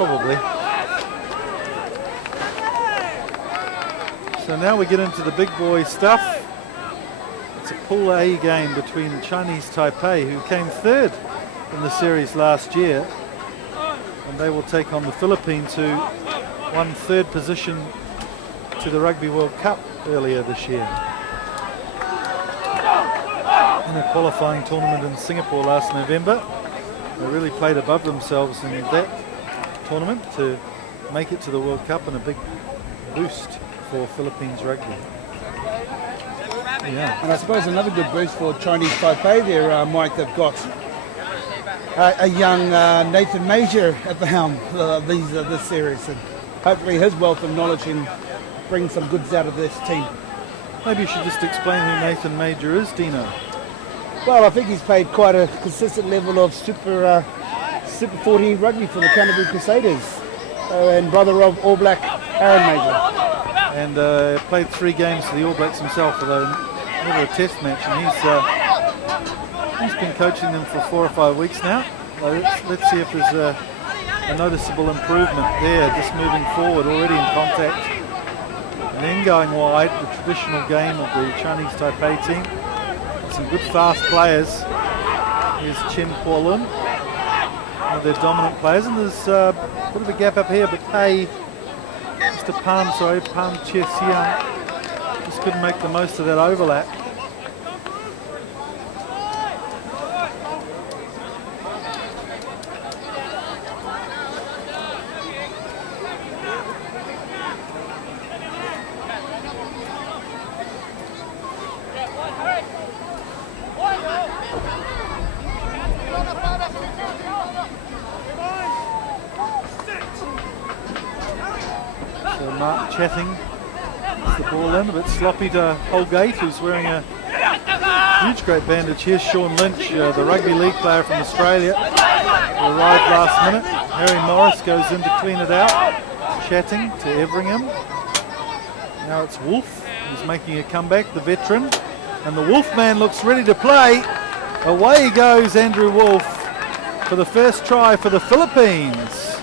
Probably. So now we get into the big boy stuff. It's a Pool A game between Chinese Taipei, who came third in the series last year, and they will take on the Philippines, who won third position to the Rugby World Cup earlier this year in a qualifying tournament in Singapore last November. They really played above themselves in that tournament to make it to the World Cup, and a big boost for Philippines rugby. Yeah. And I suppose another good boost for Chinese Taipei there, Mike, they've got a young Nathan Major at the helm this series, and hopefully his wealth of knowledge can bring some goods out of this team. Maybe you should just explain who Nathan Major is, Dino. Well, I think he's played quite a consistent level of Super 14 rugby for the Canterbury Crusaders, and brother of All Black Aaron Major. And played 3 games for the All Blacks himself, although never a test match, and he's been coaching them for 4 or 5 weeks now. So let's see if there's a noticeable improvement there, just moving forward, already in contact. And then going wide, the traditional game of the Chinese Taipei team. Some good fast players. Here's Chen Kuolun, one of their dominant players, and there's a bit of a gap up here, but Pan Chia Siang just couldn't make the most of that overlap. Chatting the ball in, a bit sloppy to Holgate, who's wearing a huge great bandage. Here's Sean Lynch, the rugby league player from Australia, who arrived last minute. Harry Morris goes in to clean it out, chatting to Everingham. Now it's Wolf, who's making a comeback, the veteran, and the Wolfman looks ready to play. Away goes Andrew Wolf for the first try for the Philippines.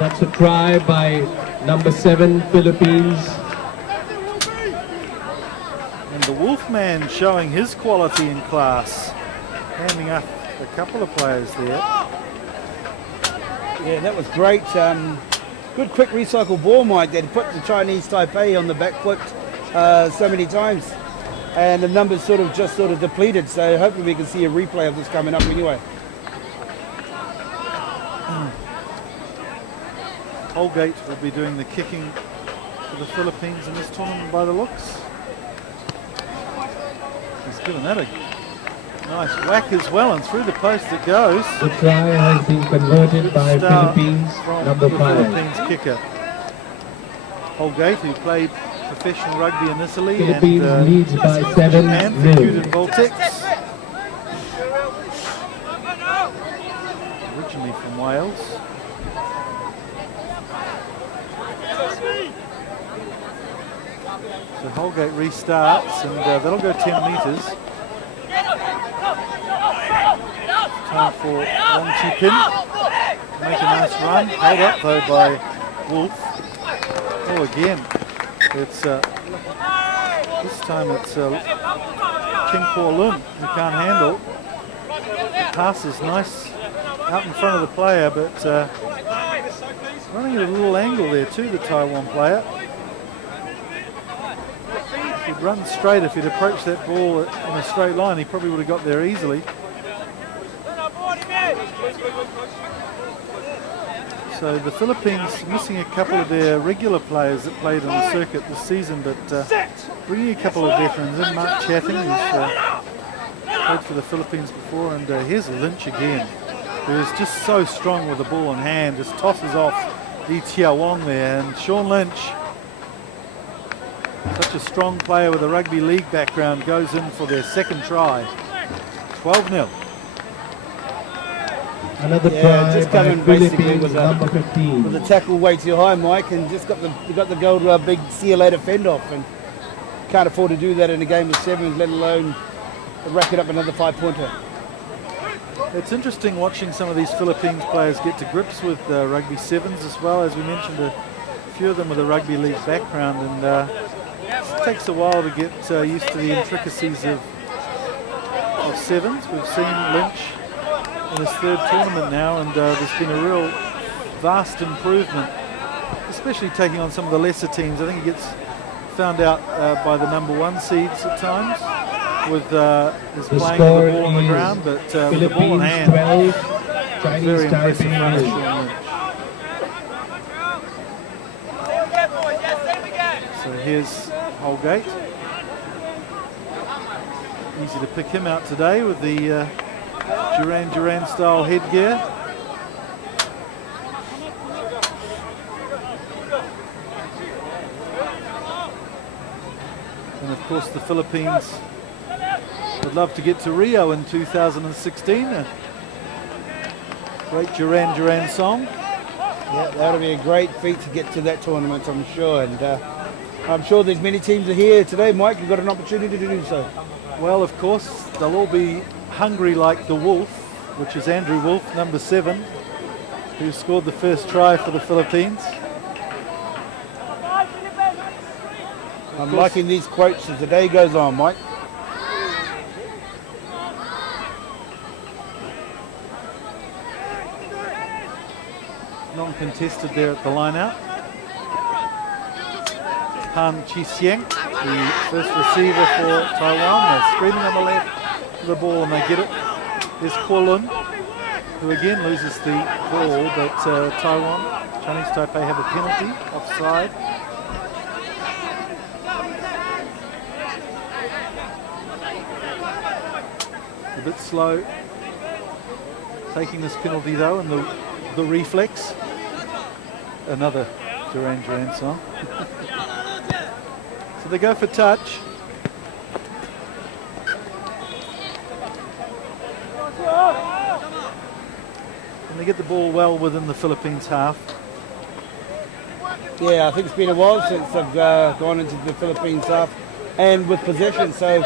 That's a try by number 7, Philippines. And the Wolfman showing his quality in class, handing up a couple of players there. Yeah, that was great. Good quick recycle ball, Mike. They put the Chinese Taipei on the back foot so many times, and the numbers sort of depleted. So hopefully we can see a replay of this coming up anyway. Holgate will be doing the kicking for the Philippines in this tournament by the looks. He's given that a nice whack as well, and through the post it goes. The try has been converted by Philippines, number 5. Philippines kicker. Holgate, who played professional rugby in Italy, Philippines and leads by 7-0. Baltics. Originally from Wales. So Holgate restarts, and that'll go 10 metres. Time for Wong Chi Pin to make a nice run. Held up though by Wolf. Oh, again, it's this time it's Chen Kuolun who can't handle. The pass is nice out in front of the player, but running at a little angle there too, the Taiwan player. If he'd run straight, if he'd approached that ball in a straight line, he probably would have got there easily. So the Philippines missing a couple of their regular players that played on the circuit this season, but bringing a couple of veterans in. Mark Chatting, who's played for the Philippines before, and here's Lynch again, who is just so strong with the ball in hand, just tosses off Lee Chia Wong there. And Sean Lynch, such a strong player with a rugby league background, goes in for their second try. 12-0. Another try just by coming basically Philippines, number 15. with a tackle way too high, Mike, and just got the goal to a big see you later fend off, and can't afford to do that in a game of 7, let alone rack it up another 5-pointer. It's interesting watching some of these Philippines players get to grips with rugby sevens as well. As we mentioned, a few of them with a rugby league background, and it takes a while to get used to the intricacies of sevens. We've seen Lynch in his third tournament now, and there's been a real vast improvement, especially taking on some of the lesser teams. I think he gets found out by the number one seeds at times with his playing with the ball on the ground, but with the ball in hand, 12, Chinese very impressive Taipei finish. nil. So here's Holgate. Easy to pick him out today with the Duran Duran style headgear. And of course the Philippines would love to get to Rio in 2016. A great Duran Duran song. Yeah, that'll be a great feat to get to that tournament, I'm sure. And I'm sure there's many teams are here today, Mike. You've got an opportunity to do so. Well, of course, they'll all be hungry like the Wolf, which is Andrew Wolf, number 7, who scored the first try for the Philippines. I'm liking these quotes as the day goes on, Mike. Non-contested there at the line-out. Han Chi-Sieng, the first receiver for Taiwan. They're screaming on the left for the ball and they get it. There's Kualun, who again loses the ball, but Taiwan, Chinese Taipei have a penalty, offside. A bit slow taking this penalty though, and the reflex. Another Duran Duran song. So they go for touch. And they get the ball well within the Philippines half. Yeah, I think it's been a while since I've gone into the Philippines half and with possession, so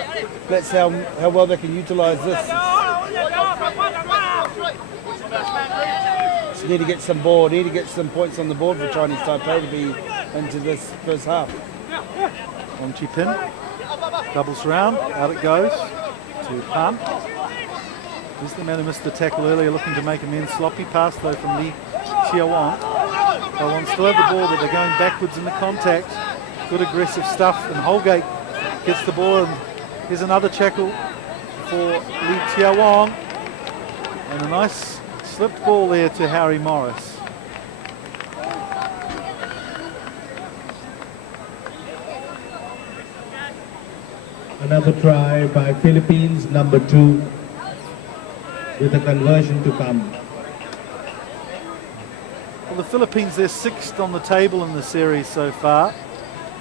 that's how well they can utilise this. Just need to get some ball, need to get some points on the board for Chinese Taipei to be into this first half. Wong Chi Pin doubles round, out it goes to Pan. He's the man who missed the tackle earlier, looking to make amends. Sloppy pass though from Lee Chia-Wong. Taiwan still have the ball, but they're going backwards in the contact. Good aggressive stuff, and Holgate gets the ball, and here's another tackle for Lee Chia-Wong. And a nice slipped ball there to Harry Morris. Another try by Philippines, number 2, with a conversion to come. Well, the Philippines, they're 6th on the table in the series so far.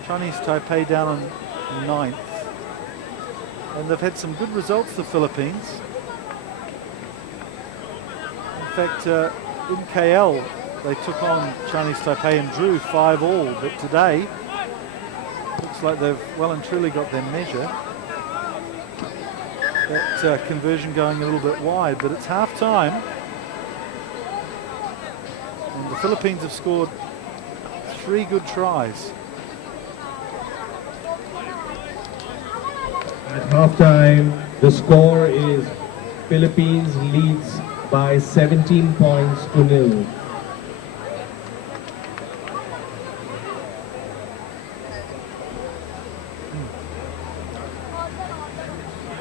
Chinese Taipei down on 9th. And they've had some good results, the Philippines. In fact, in KL, they took on Chinese Taipei and drew 5-5, but today, looks like they've well and truly got their measure. That conversion going a little bit wide, but it's half time. And the Philippines have scored 3 good tries. At halftime, the score is Philippines leads by 17 points to 0.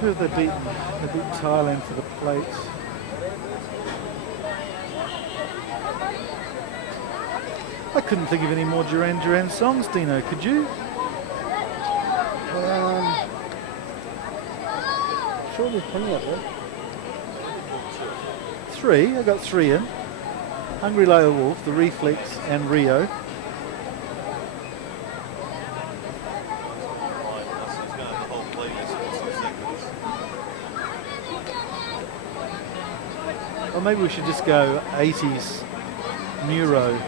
Who have they beaten? They beat Thailand for the plates. I couldn't think of any more Duran Duran songs, Dino, could you? Sure, there's plenty up there. 3, I got 3 in. Hungry Like a Wolf, The Reflex and Rio. Or maybe we should just go 80s Neuro.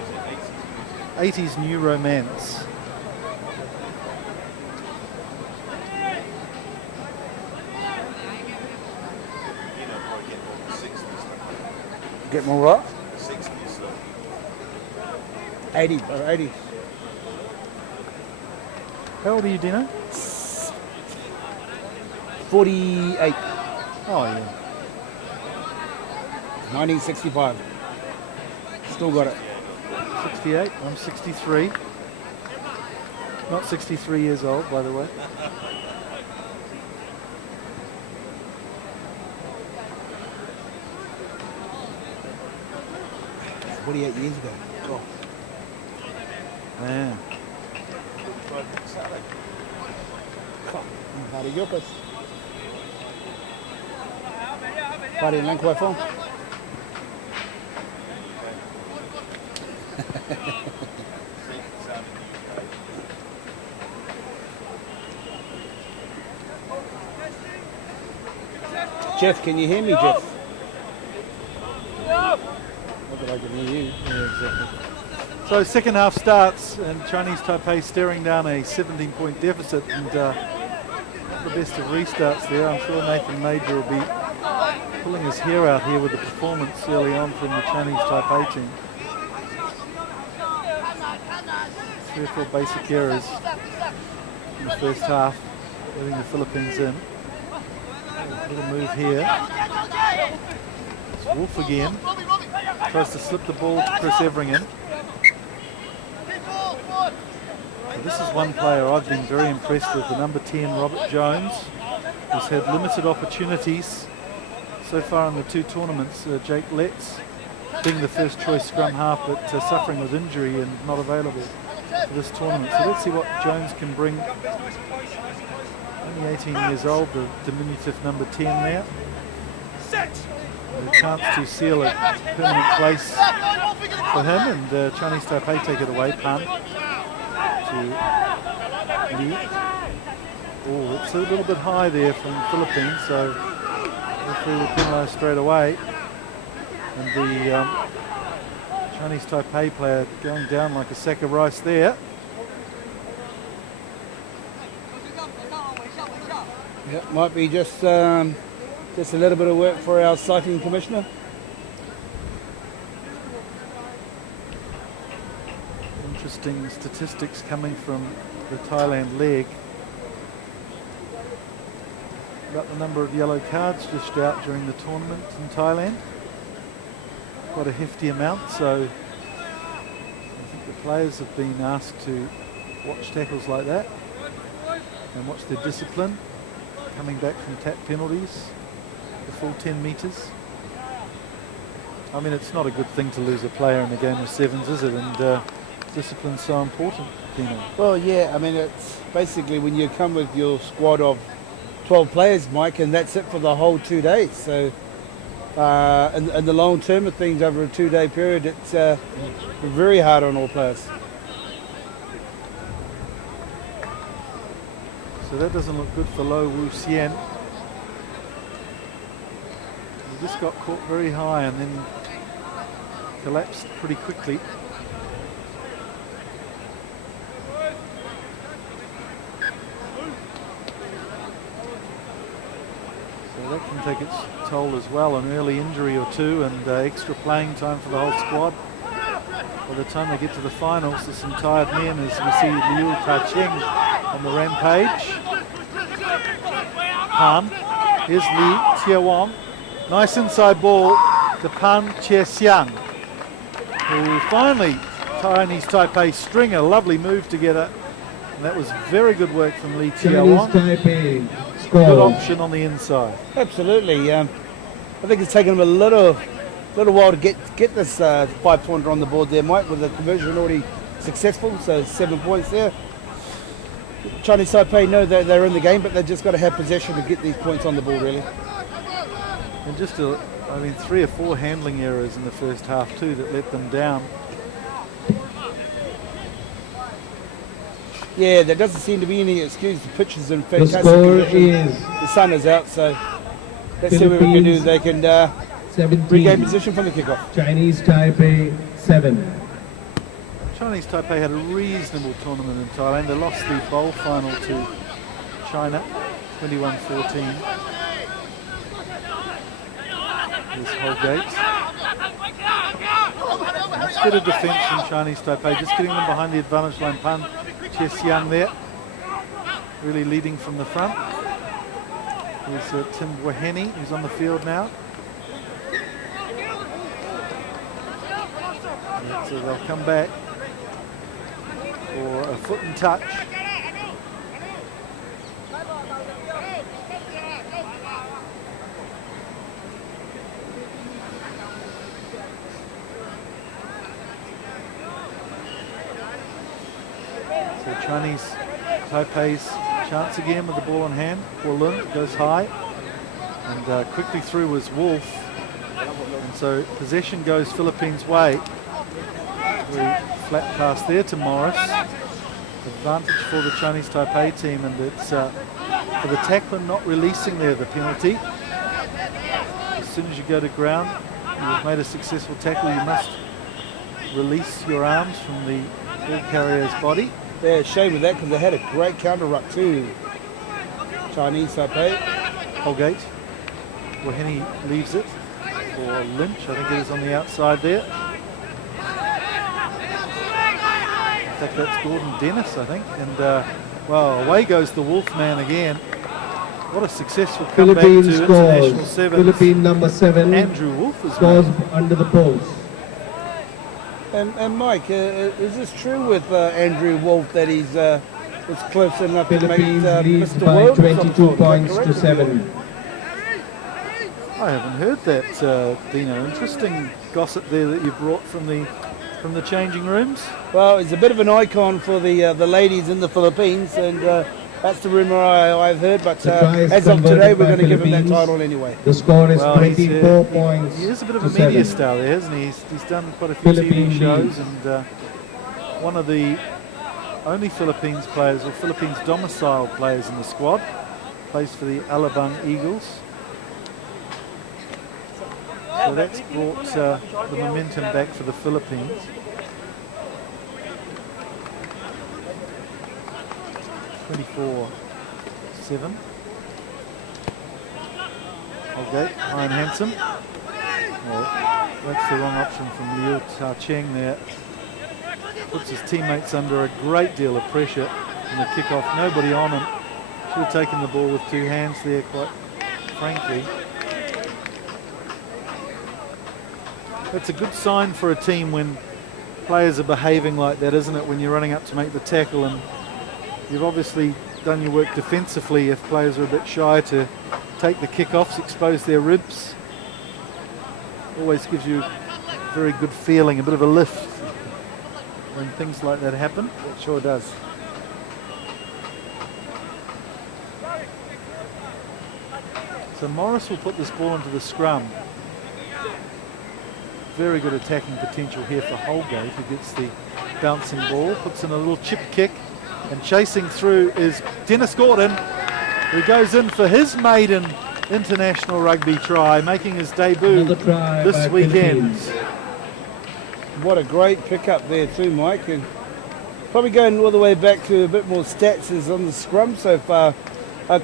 80s New Romance. Get more what? 80, or 80. How old are you, Dino? 48. Oh, yeah. 1965. Still got it. 68. I'm 63. Not 63 years old, by the way. 48 years ago. Oh. Man. Hari Yokas. Pare lang kwa phone. Jeff, can you hear me, Jeff? Not that I can hear you. Yeah, exactly. So second half starts and Chinese Taipei staring down a 17-point deficit, and the best of restarts there. I'm sure Nathan Major will be pulling his hair out here with the performance early on from the Chinese Taipei team. 3 or 4 basic errors in the first half, letting the Philippines in. A little move here. It's Wolf again. Tries to slip the ball to Chris Everingham. So this is one player I've been very impressed with, the number 10, Robert Jones, who's had limited opportunities so far in the 2 tournaments. Jake Letts being the first choice scrum half, but suffering with injury and not available for this tournament. So let's see what Jones can bring. Only 18 years old, the diminutive number 10 there. A chance to seal a permanent place for him, and Chinese Taipei take it away. Pan to Lee. Oh, it's a little bit high there from the Philippines, so referee will penalise straight away. And the Chinese Taipei player going down like a sack of rice there. Yeah, might be just a little bit of work for our cycling commissioner. Interesting statistics coming from the Thailand leg about the number of yellow cards dished out during the tournament in Thailand. Quite a hefty amount, so I think the players have been asked to watch tackles like that and watch their discipline coming back from tap penalties, the full 10 metres. I mean, it's not a good thing to lose a player in a game of sevens, is it? And discipline's so important, Dino. Well, yeah, I mean, it's basically when you come with your squad of 12 players, Mike, and that's it for the whole 2 days. So in the long term of things over a 2-day period, it's very hard on all players. So that doesn't look good for Lo Wu Xian. He just got caught very high and then collapsed pretty quickly. So that can take its toll as well, an early injury or two and extra playing time for the whole squad. By the time they get to the finals, there's some tired men, as we see Liu Ta-Cheng on the rampage. Pan, here's Li Tia-Wong. Nice inside ball to Pan Chia-Xiang, who finally, Chinese Taipei string a lovely move together. And that was very good work from Li Tia-Wong. Taipei Good option on the inside. Absolutely. I think it's taken them a little while to get this 5-pointer on the board there, Mike, with the conversion already successful, so 7 points there. Chinese Taipei know that they're in the game, but they've just got to have possession to get these points on the board, really. And just, 3 or 4 handling errors in the first half too that let them down. Yeah, there doesn't seem to be any excuse. The pitch is in fantastic The score condition. is The sun is out, so let's see what we can do. They can 17. regain position from the kickoff. Chinese Taipei 7. Chinese Taipei had a reasonable tournament in Thailand. They lost the bowl final to China, 21-14. Here's Holgate. That's better defence from Chinese Taipei, just getting them behind the advantage line. Pan Chiesiang there, really leading from the front. Here's Tim Waheni, who's on the field now. And so they'll come back for a foot and touch. So Chinese Taipei's chance again with the ball in hand. Lin goes high, and quickly through was Wolf. And so possession goes Philippines' way. Very flat pass there to Morris. Advantage for the Chinese Taipei team, and it's for the tackler not releasing there, the penalty. As soon as you go to ground, you've made a successful tackle, you must release your arms from the ball carrier's body. Yeah, shame with that because they had a great counter ruck too. Chinese Taipei. Holgate. Waheni leaves it for Lynch. I think it is on the outside there. In fact, that's Gordon Dennis, I think. And well, away goes the Wolfman again. What a successful comeback to international sevens. Philippine number 7. Andrew Wolf is scores made. under the post. And Mike, is this true with Andrew Wolf that he's close enough to make Philippines leads Mr. by World? 22 points to 7. I haven't heard that, Dino. Interesting gossip there that you brought from the changing rooms. Well, he's a bit of an icon for the ladies in the Philippines, and that's the rumour I've heard. But as of today, we're going to give him that title anyway. The score is Well, 24 points. He is a bit of to a media 7. star there, isn't he? He's done quite a few Philippine TV shows, lead. and one of the only Philippines players, or Philippines domiciled players in the squad. Plays for the Alabang Eagles. So that's brought the momentum back for the Philippines. (24-7). Okay, Ryan Handsome. Well, that's the wrong option from Liu Ta Cheng there. Puts his teammates under a great deal of pressure in the kickoff. Nobody on him. Should have taken the ball with two hands there, quite frankly. It's a good sign for a team when players are behaving like that, isn't it? When you're running up to make the tackle, and you've obviously done your work defensively. If players are a bit shy to take the kickoffs, expose their ribs, always gives you a very good feeling, a bit of a lift when things like that happen. It sure does. So Morris will put this ball into the scrum. Very good attacking potential here for Holgate, who gets the bouncing ball, puts in a little chip kick, and chasing through is Dennis Gordon, who goes in for his maiden international rugby try, making his debut this weekend. What a great pickup there too, Mike, and probably going all the way back to a bit more stats is on the scrum so far.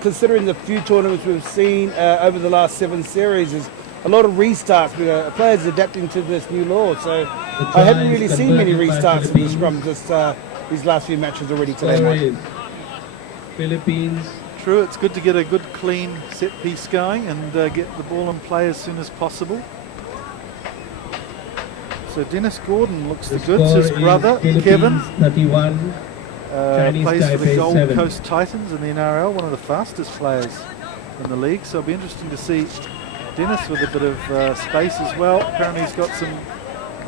Considering the few tournaments we've seen over the last 7 series, is a lot of restarts. Players adapting to this new law, so I haven't really seen many restarts in the scrum these last few matches already today, Mike. Philippines. True, it's good to get a good clean set piece going and get the ball in play as soon as possible. So Dennis Gordon looks the goods. His brother, Kevin, 31. plays for the Taipei Gold 7. Coast Titans in the NRL, one of the fastest players in the league. So it'll be interesting to see Dennis with a bit of space as well. Apparently he's got some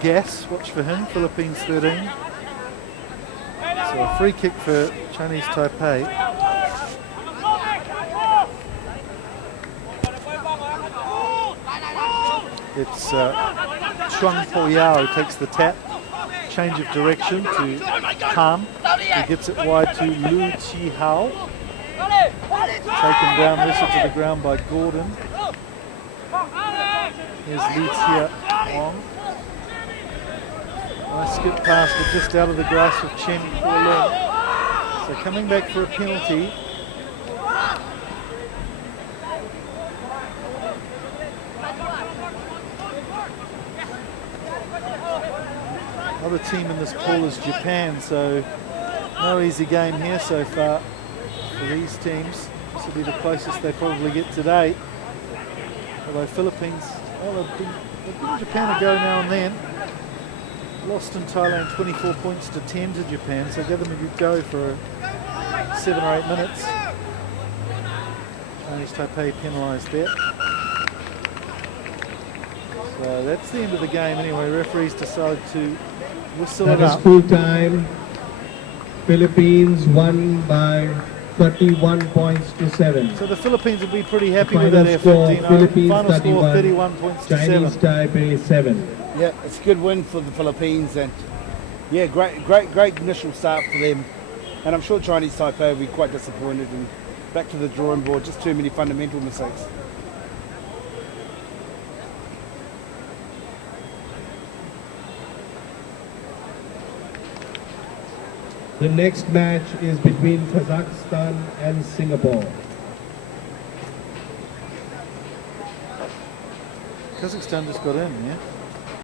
gas. Watch for him. Philippines 13. So a free kick for Chinese Taipei. It's Chuang Po Yao who takes the tap. Change of direction to Han. He gets it wide to Lu Chi Hao. Taken down, wrestled to the ground by Gordon. Here's Li Tia Wong. Nice skip pass, but just out of the grasp of Chen Kuolin. So coming back for a penalty. Other team in this pool is Japan, so no easy game here so far for these teams. This will be the closest they probably get today. Although Philippines, well, they've been Japan a go now and then. Lost in Thailand 24 points to 10 to Japan, so give them a good go for 7 or 8 minutes. Chinese Taipei penalised there. So that's the end of the game anyway. Referees decide to whistle That it is up. full time. Philippines won by 31 points to 7. So the Philippines will be pretty happy with Final that score, effort. Philippines Final score 31, 31 points to 7. Chinese Taipei 7. Yeah, it's a good win for the Philippines, and yeah, great initial start for them. And I'm sure Chinese Taipei will be quite disappointed and back to the drawing board. Just too many fundamental mistakes. The next match is between Kazakhstan and Singapore. Kazakhstan just got in, yeah?